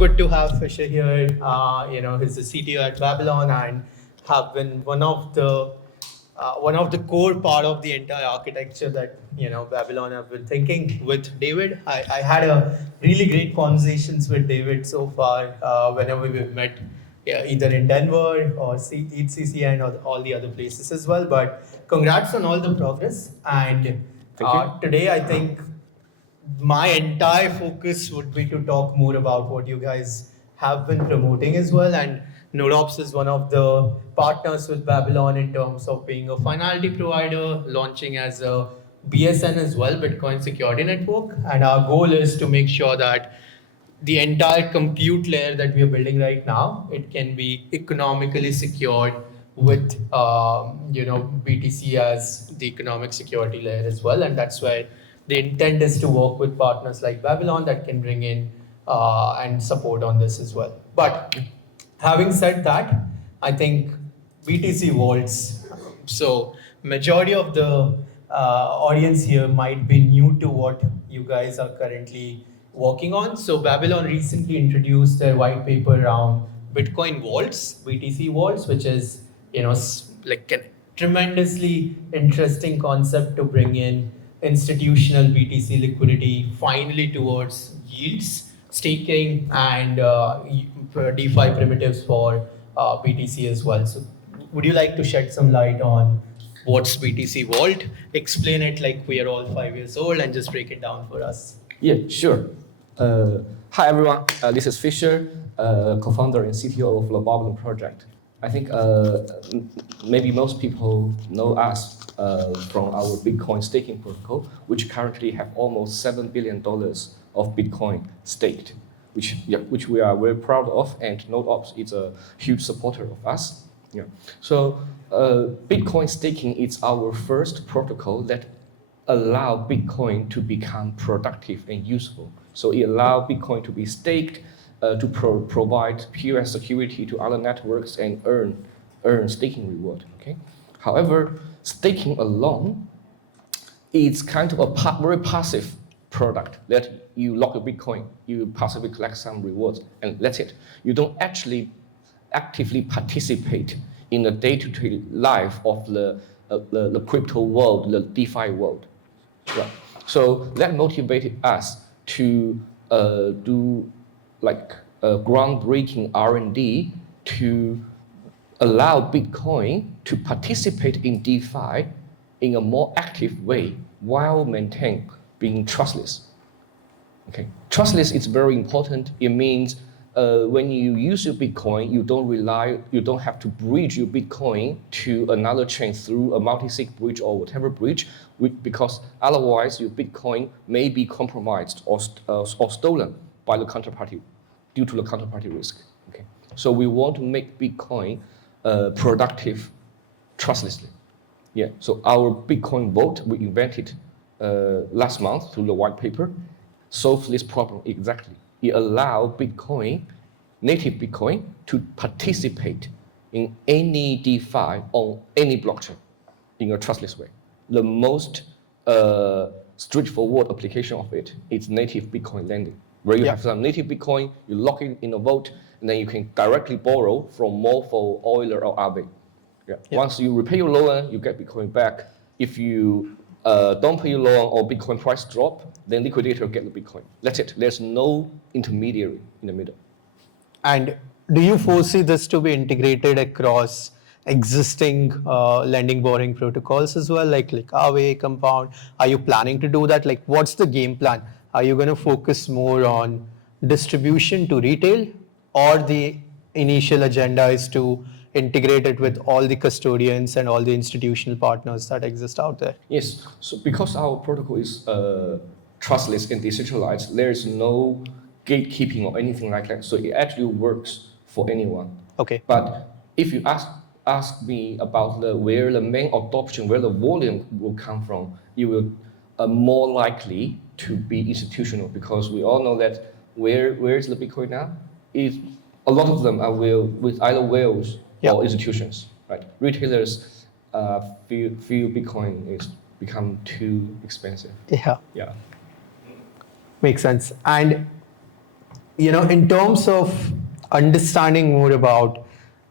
good to have Fisher here. He's the CTO at Babylon and have been one of the core part of the entire architecture that Babylon have been thinking with David. I had a really great conversations with David so far whenever we've met, either in Denver or ECC and all the other places as well. But congrats on all the progress. And today I think my entire focus would be to talk more about what you guys have been promoting as well. And NodeOps is one of the partners with Babylon in terms of being a finality provider, launching as a BSN as well, Bitcoin Security Network. And our goal is to make sure that the entire compute layer that we are building right now, it can be economically secured with BTC as the economic security layer as well. And that's why the intent is to work with partners like Babylon that can bring in and support on this as well. But having said that, I think BTC Vaults. So majority of the audience here might be new to what you guys are currently working on. So Babylon recently introduced their white paper around Bitcoin Vaults, BTC Vaults, which is like a tremendously interesting concept to bring in institutional BTC liquidity finally towards yields, staking, and DeFi primitives for BTC as well. So would you like to shed some light on what's BTC Vault? Explain it like we are all 5 years old and just break it down for us. Yeah, sure. Hi everyone, this is Fisher, co-founder and CTO of the Babylon project. I think maybe most people know us from our Bitcoin staking protocol, which currently have almost $7 billion of Bitcoin staked, which we are very proud of, and NodeOps is a huge supporter of us. Yeah. So Bitcoin staking is our first protocol that allow Bitcoin to become productive and useful. So it allows Bitcoin to be staked to provide POS security to other networks and earn staking reward. Okay. However, staking alone is kind of a very passive product that you lock a Bitcoin, you passively collect some rewards, and that's it. You don't actually actively participate in the day-to-day life of the crypto world, the DeFi world. Right. So that motivated us to do like groundbreaking R&D to allow Bitcoin to participate in DeFi in a more active way while maintaining being trustless. Okay, trustless is very important. It means when you use your Bitcoin, you don't have to bridge your Bitcoin to another chain through a multi-sig bridge or whatever bridge, because otherwise your Bitcoin may be compromised or stolen by the counterparty due to the counterparty risk. Okay, so we want to make Bitcoin productive trustlessly. Yeah, so our Bitcoin Vault we invented last month through the white paper solves this problem exactly. It allows Bitcoin, native Bitcoin, to participate in any DeFi on any blockchain in a trustless way. The most straightforward application of it is native Bitcoin lending, where you have some native Bitcoin, you lock it in a vault, and then you can directly borrow from Morpho, Euler, or Aave. Yeah. Once you repay your loan, you get Bitcoin back. If you don't pay your loan or Bitcoin price drop, then liquidator get the Bitcoin. That's it. There's no intermediary in the middle. And do you foresee this to be integrated across existing lending borrowing protocols as well, like Aave, Compound? Are you planning to do that? Like, what's the game plan? Are you going to focus more on distribution to retail, or the initial agenda is to integrate it with all the custodians and all the institutional partners that exist out there? Yes, so because our protocol is trustless and decentralized, there is no gatekeeping or anything like that. So it actually works for anyone. Okay. But if you ask me about where the main adoption, where the volume will come from, it will more likely to be institutional, because we all know that where is the Bitcoin now? A lot of them are with either whales or institutions, right? Retailers feel Bitcoin is become too expensive. Yeah. Makes sense. And in terms of understanding more about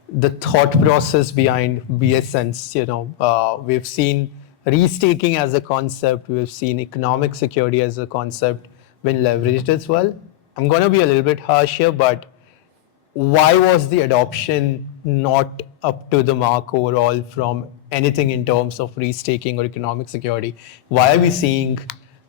the thought process behind BSNs, we've seen restaking as a concept, we've seen economic security as a concept been leveraged as well. I'm going to be a little bit harsh here, but why was the adoption not up to the mark overall from anything in terms of restaking or economic security? Why are we seeing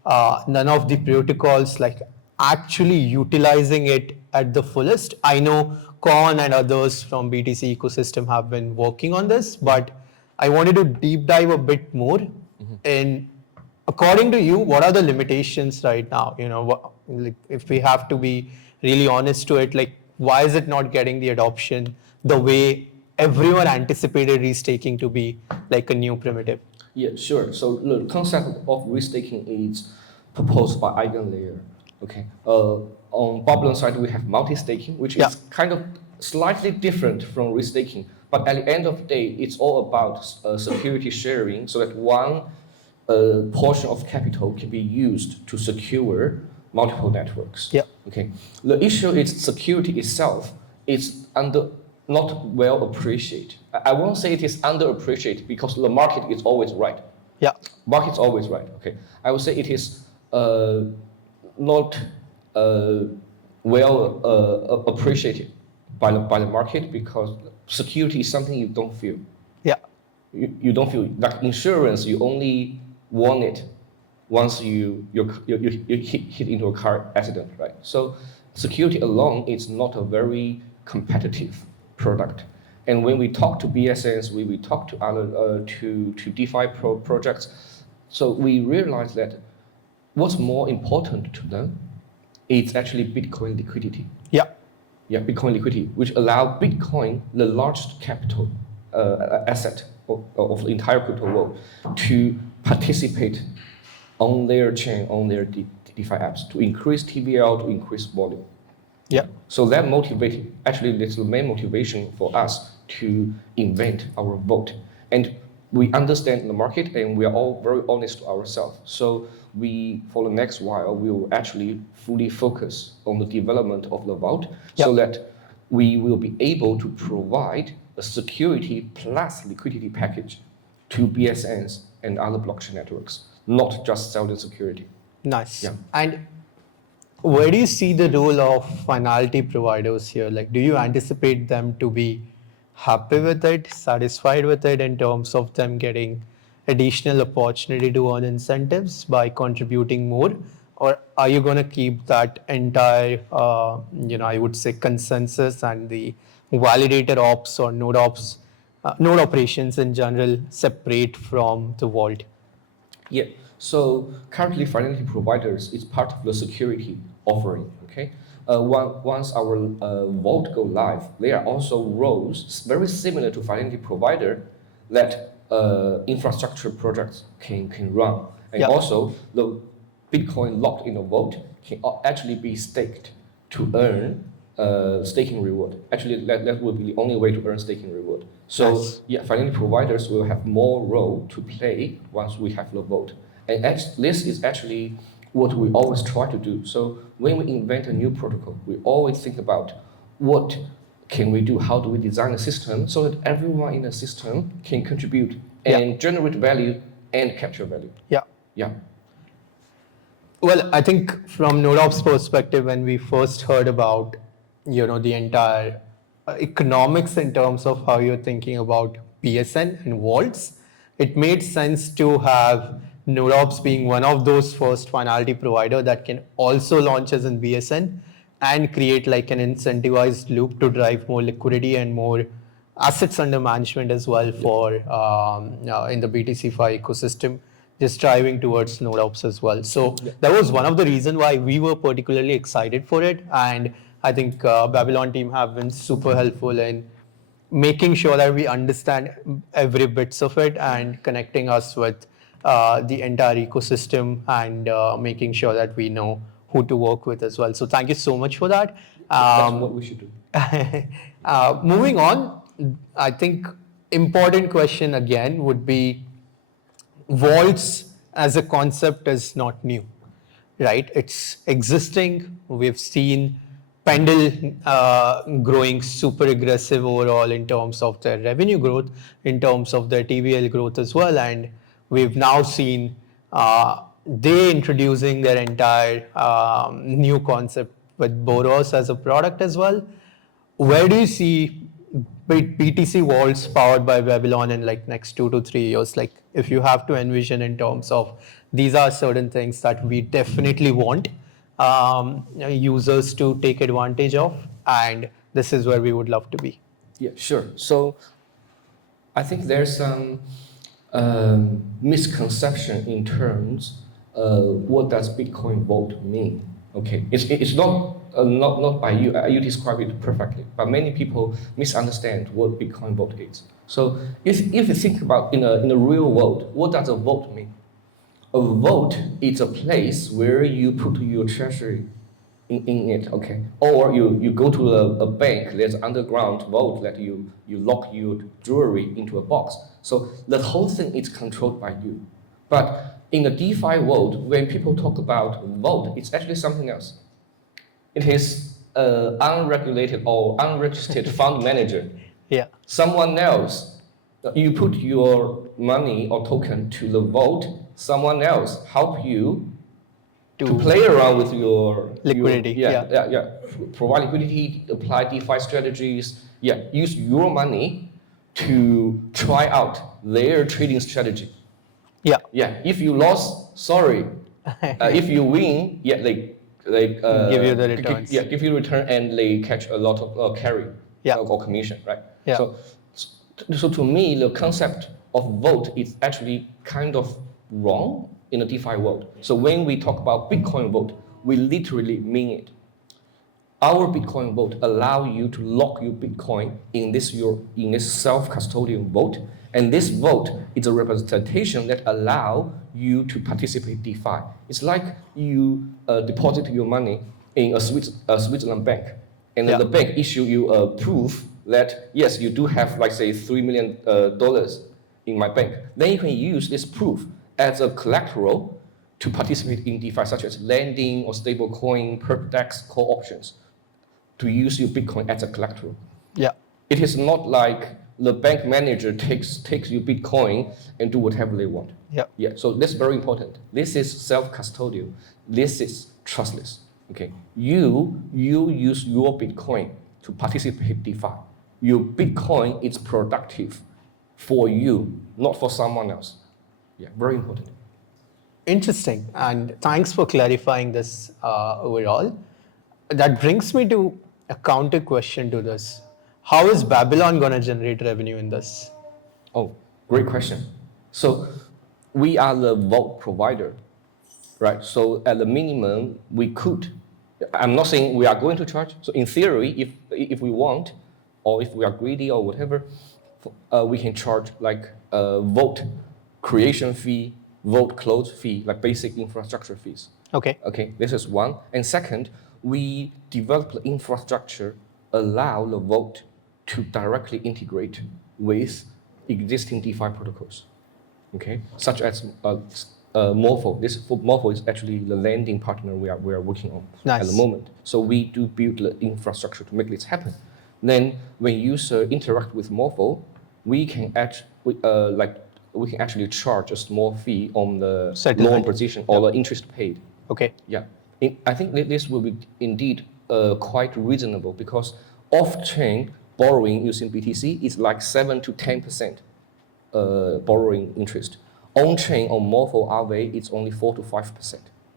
none of the protocols like actually utilizing it at the fullest? I know Con and others from BTC ecosystem have been working on this, but I wanted to deep dive a bit more in, according to you, what are the limitations right now? Like if we have to be really honest to it, like why is it not getting the adoption the way everyone anticipated restaking to be like a new primitive? Yeah, sure. So the concept of restaking is proposed by EigenLayer. Okay. On Babylon side, we have multi-staking, which is kind of slightly different from restaking. But at the end of the day, it's all about security sharing, so that one portion of capital can be used to secure multiple networks. Yeah. Okay. The issue is security itself is not well appreciated. I won't say it is underappreciated because the market is always right. Yeah. Market's always right. Okay. I would say it is not well appreciated by the market because security is something you don't feel. Yeah. You don't feel like insurance. You only want it once you hit into a car accident, right? So security alone is not a very competitive product. And when we talk to BSNs, we talk to other to DeFi projects, so we realize that what's more important to them is actually Bitcoin liquidity. Yeah. Yeah, Bitcoin liquidity, which allow Bitcoin, the largest capital asset of the entire crypto world, to participate on their chain, on their DeFi apps, to increase TVL, to increase volume. Yeah. So that motivated, actually, that's the main motivation for us to invent our Vault. And we understand the market and we are all very honest to ourselves. So for the next while, we will actually fully focus on the development of the Vault so that we will be able to provide a security plus liquidity package to BSNs and other blockchain networks, not just sell the security. Nice. Yeah. And where do you see the role of finality providers here? Like, do you anticipate them to be happy with it, satisfied with it in terms of them getting additional opportunity to earn incentives by contributing more? Or are you going to keep that entire, I would say consensus and the validator ops or NodeOps, node operations in general separate from the vault? Yeah. So currently, Finality Providers is part of the security offering. Okay. Once our Vault go live, there are also roles very similar to Finality Provider that infrastructure projects can run, and also the Bitcoin locked in the Vault can actually be staked to earn staking reward. Actually, that will be the only way to earn staking reward. So Finality Providers will have more role to play once we have the Vault. And this is actually what we always try to do. So when we invent a new protocol, we always think about what can we do, how do we design a system so that everyone in the system can contribute and generate value and capture value. Yeah. Yeah. Well, I think from NodeOps perspective, when we first heard about, the entire economics in terms of how you're thinking about BSN and vaults, it made sense to have NodeOps being one of those first finality provider that can also launch as in BSN and create like an incentivized loop to drive more liquidity and more assets under management as well for in the BTCFi ecosystem, just driving towards NodeOps as well. So that was one of the reasons why we were particularly excited for it. And I think Babylon team have been super helpful in making sure that we understand every bits of it and connecting us with the entire ecosystem and making sure that we know who to work with as well. So thank you so much for that. That's what we should do. Moving on, I think important question again would be vaults as a concept is not new, right? It's existing. We've seen Pendle growing super aggressive overall in terms of their revenue growth, in terms of their TVL growth as well. And we've now seen they introducing their entire new concept with Boros as a product as well. Where do you see BTC Vaults powered by Babylon in like next 2 to 3 years? Like if you have to envision in terms of these are certain things that we definitely want users to take advantage of, and this is where we would love to be. Yeah, sure. So I think there's some misconception in terms what does Bitcoin Vault mean? Okay, it's not by you. You describe it perfectly, but many people misunderstand what Bitcoin Vault is. So if you think about in a real world, what does a vault mean? A vault is a place where you put your treasury in it, okay? Or you go to a bank, there's underground vault that you lock your jewelry into a box. So the whole thing is controlled by you. But in the DeFi world, when people talk about vault, it's actually something else. It is an unregulated or unregistered fund manager. Yeah. Someone else, you put your money or token to the vault, someone else help you to play around with your liquidity. Provide liquidity, apply DeFi strategies. Use your money to try out their trading strategy. If you lost, sorry. If you win, they give you the returns. Give you return, and they catch a lot of carry or commission, right? So to me, the concept of vote is actually kind of wrong in the DeFi world. So when we talk about Bitcoin vote, we literally mean it. Our Bitcoin vote allow you to lock your Bitcoin in this self-custodian vote, and this vote is a representation that allow you to participate DeFi. It's like you deposit your money in a Switzerland bank, and then the bank issue you a proof that yes, you do have like say $3 million in my bank. Then you can use this proof as a collateral to participate in DeFi, such as lending or stablecoin, perp-dex, call options, to use your Bitcoin as a collateral. It is not like the bank manager takes your Bitcoin and do whatever they want. So that's very important. This is self-custodial. This is trustless. Okay, you use your Bitcoin to participate DeFi. Your Bitcoin is productive for you, not for someone else. Very important. Interesting, and thanks for clarifying this overall. That brings me to a counter question to this. How is Babylon going to generate revenue in this? Oh, great question. So we are the vault provider, right? So at the minimum, we could. I'm not saying we are going to charge. So in theory, if we want, or if we are greedy or whatever, we can charge like a vault creation fee, vault close fee, like basic infrastructure fees. Okay, this is one. And second, we develop the infrastructure, allow the vault to directly integrate with existing DeFi protocols, such as Morpho. Morpho is actually the lending partner we are working on at the moment. So we do build the infrastructure to make this happen. Then when user interact with Morpho, we can actually charge a small fee on the loan position or the interest paid. I think this will be indeed quite reasonable, because off-chain borrowing using BTC is like 7 to 10% borrowing interest. On-chain on Morpho Aave, it's only 4 to 5%.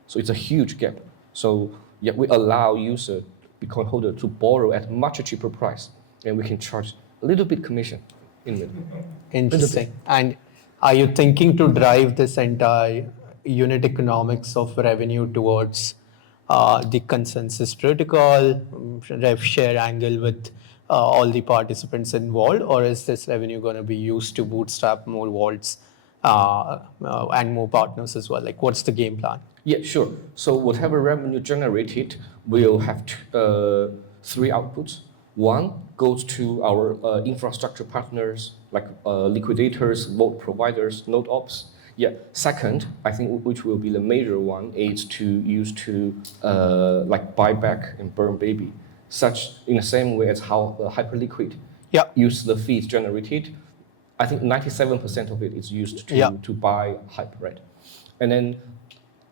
So it's a huge gap. So we allow user Bitcoin holder to borrow at much cheaper price, and we can charge a little bit commission in it. Interesting. And are you thinking to drive this entire unit economics of revenue towards the consensus protocol, rev share angle with all the participants involved, or is this revenue going to be used to bootstrap more vaults and more partners as well? Like, what's the game plan? Sure. So whatever revenue generated will have three outputs. One goes to our infrastructure partners, like liquidators, vault providers, NodeOps. Second, I think which will be the major one, is to use to like buy back and burn baby. such in the same way as how the hyperliquid Yeah. use the fees generated. I think 97% of it is used to buy hype, right? And then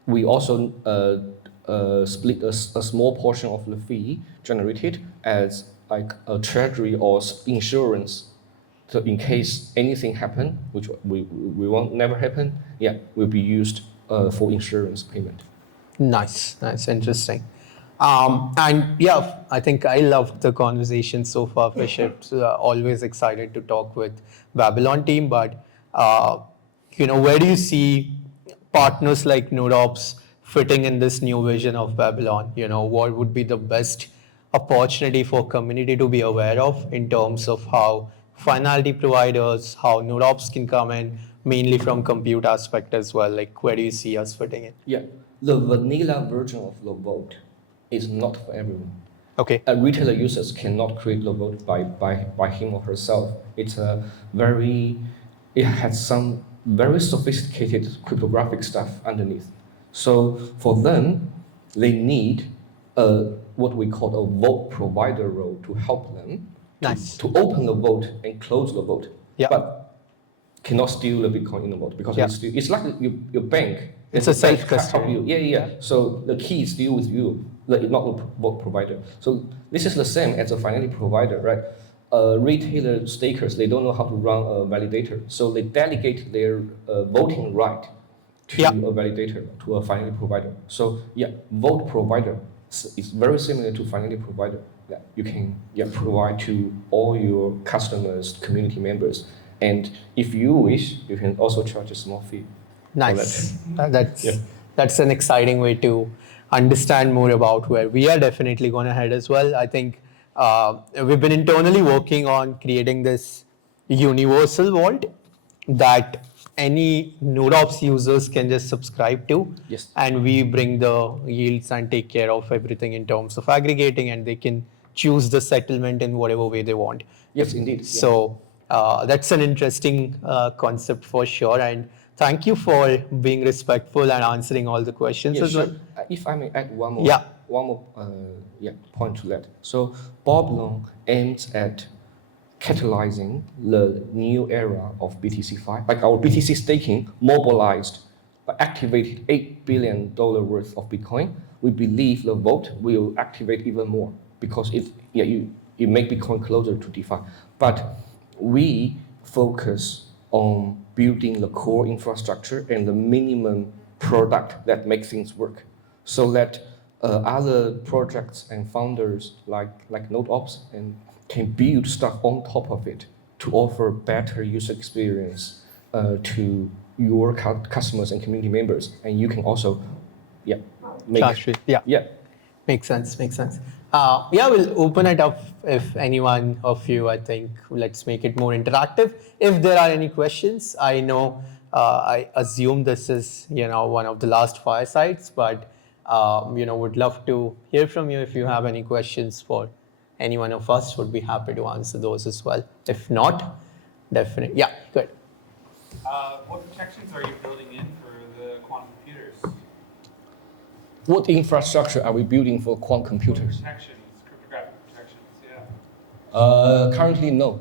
we also split a small portion of the fee generated as like a treasury or insurance. So in case anything happen, which we won't never happen, will be used for insurance payment. Nice, interesting. And yeah, I think I loved the conversation so far, Fisher. Always excited to talk with Babylon team, but where do you see partners like NodeOps fitting in this new vision of Babylon? What would be the best opportunity for community to be aware of in terms of how finality providers, how NodeOps can come in, mainly from compute aspect as well? Like, where do you see us fitting in? Yeah, the vanilla version of the vote is not for everyone. Okay. A retailer users cannot create the vote by him or herself. It has some very sophisticated cryptographic stuff underneath. So for them, they need what we call a vote provider role to help them to open the vote and close the vote. Yeah. But cannot steal the Bitcoin in the vote because it's like your bank. It's a self-custody. Yeah. So the key is still with you, not the vote provider. So this is the same as a finality provider, right? Retailer stakers, they don't know how to run a validator. So they delegate their voting right to a validator, to a finality provider. So vote provider is very similar to finality provider that you can provide to all your customers, community members. And if you wish, you can also charge a small fee. Nice. That's an exciting way to understand more about where we are definitely going to head as well. I think we've been internally working on creating this universal vault that any NodeOps users can just subscribe to. Yes. And we bring the yields and take care of everything in terms of aggregating, and they can choose the settlement in whatever way they want. Yes, indeed. So that's an interesting concept for sure. And thank you for being respectful and answering all the questions as well. If I may add one more point to that. So Babylon aims at catalyzing the new era of BTCFi. Like our BTC staking mobilized, activated $8 billion worth of Bitcoin. We believe the vote will activate even more because it make Bitcoin closer to DeFi. But we focus on building the core infrastructure and the minimum product that makes things work, so that other projects and founders like NodeOps can build stuff on top of it to offer better user experience to your customers and community members, and you can also Makes sense. We'll open it up if anyone of you, I think, let's make it more interactive. If there are any questions, I know, I assume this is, one of the last firesides, but, would love to hear from you. If you have any questions for any one of us, would be happy to answer those as well. If not, definitely. Yeah, good. What protections are you building in for the quantum computers? What infrastructure are we building for quantum computers? Protections, cryptographic protections, Currently, no.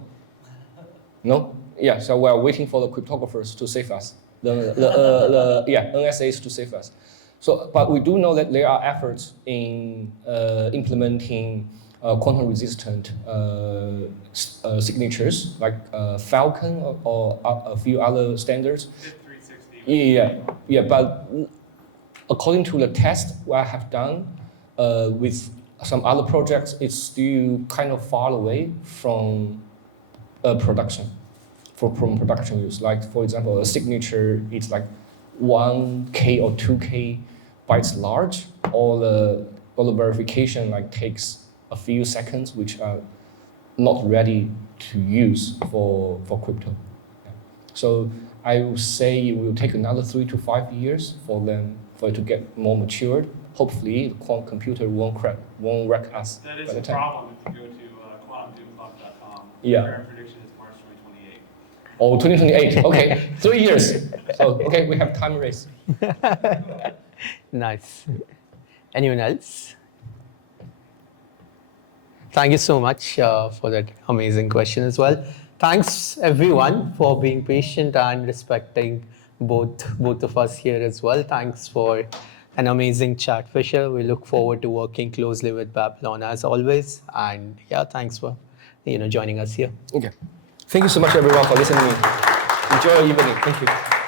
No? Yeah, so we're waiting for the cryptographers to save us. The NSAs to save us. So, but we do know that there are efforts in implementing quantum-resistant signatures, like Falcon or a few other standards. But according to the test I have done with some other projects, it's still kind of far away from production, from production use. Like, for example, a signature is like 1K or 2K bytes large, all the verification takes a few seconds, which are not ready to use for crypto. So I would say it will take another 3 to 5 years for it to get more matured. Hopefully, the quantum computer won't wreck us. That is a problem if you go to quantumdoomclock.com. Yeah. Current prediction is March 2028. Oh, 2028. Okay, 3 years. So okay, we have time race. Nice. Anyone else? Thank you so much for that amazing question as well. Thanks everyone for being patient and respecting both of us here as well. Thanks for an amazing chat, Fisher. We look forward to working closely with Babylon as always. And yeah, thanks for joining us here. Okay. Thank you so much, everyone, for listening. Enjoy your evening. Thank you.